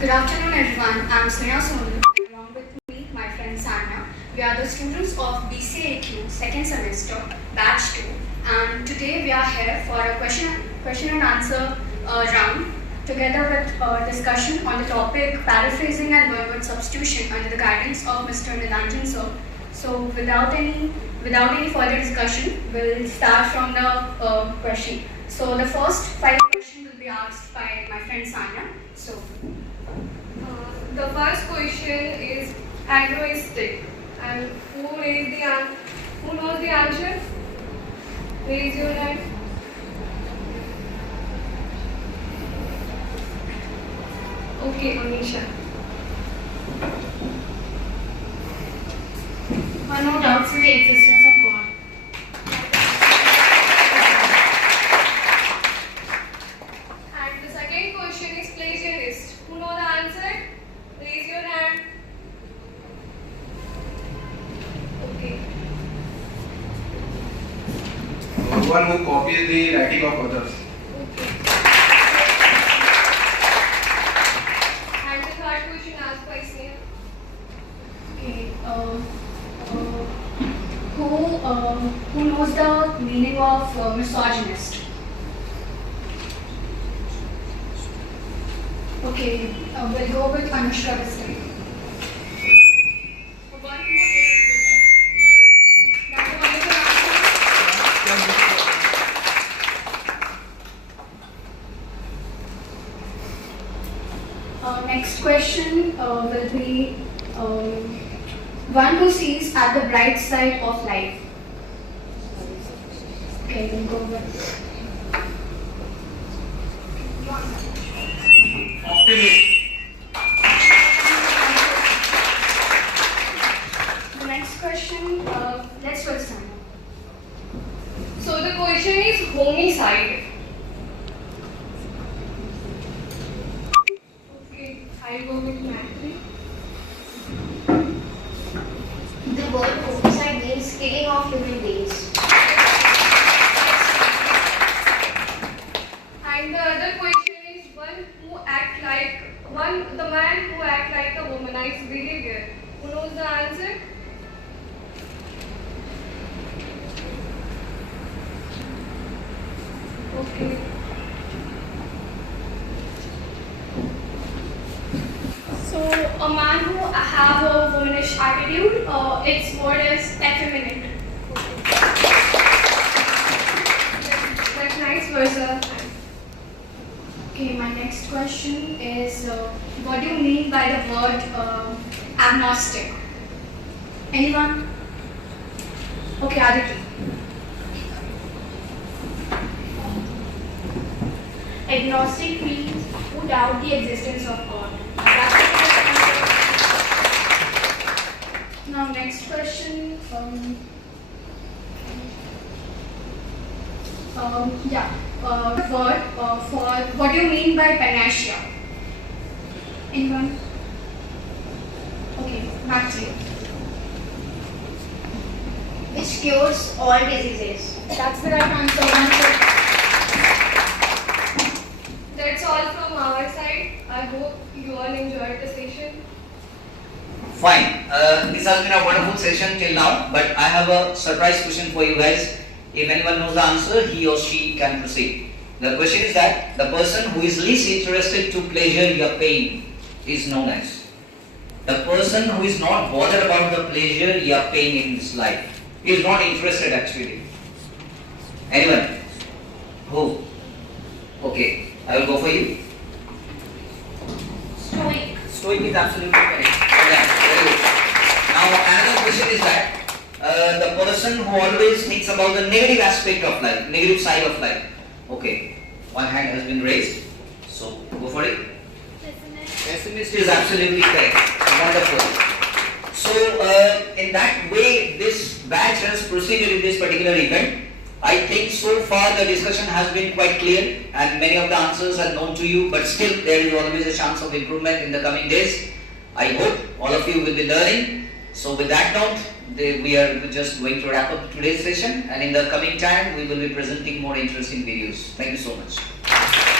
Good afternoon, everyone. I'm Sneha Sonu. Along with me, my friend Sanya. We are the students of BCAQ second semester, batch 2. And today we are here for a question and answer round together with a discussion on the topic paraphrasing and word substitution under the guidance of Mr. Nilanjan sir. So without any further discussion, we'll start from the question. So the first 5 questions will be asked by my friend Sanya. So the first question is agroistic, and who knows the answer? Raise your hand. Okay, Anisha. no doubts in the existence of God. And the second question is plagiarist. Who know the answer? Raise your hand. Okay. One who copies the writing of others. Okay. And the third question asked by Sneha. Okay. Who knows the meaning of misogynist? Okay, we'll go with Anushka this time. Next question will be one who sees at the bright side of life. Okay, we'll go with Optimist. the next question. Let's go Sanya. So the question is homicide. Okay, I'll go with Matthew. The word homicide means killing of human beings. And the other question is the man who act like a womanized behavior. Who knows the answer? Okay. So a man who have a womanish attitude, its word is effeminate. That's nice versa. Okay, my next question is what do you mean by the word agnostic? Anyone? Okay, Aditi. Agnostic means who doubt the existence of God. Now, next question. Word for what do you mean by panacea? Anyone? Okay, back to you. Which cures all diseases. That's the right answer. That's all from our side. I hope you all enjoyed the session. Fine. This has been a wonderful session till now, but I have a surprise question for you guys. If anyone knows the answer, he or she can proceed. The question is that the person who is least interested to pleasure your pain is known as. The person who is not bothered about the pleasure your pain in his life. He is not interested actually. Anyone? Who? Okay, I will go for you. Stoic. Stoic is absolutely correct. Yeah, very good. Now another question is that the person who always thinks about the negative aspect of life, negative side of life. Okay, one hand has been raised. So go for it. Pessimist is absolutely correct. Wonderful. So in that way, this batch has proceeded in this particular event. I think so far the discussion has been quite clear and many of the answers are known to you, but still there is always a chance of improvement in the coming days. I hope all of you will be learning. So with that note, we are just going to wrap up today's session, and in the coming time we will be presenting more interesting videos. Thank you so much.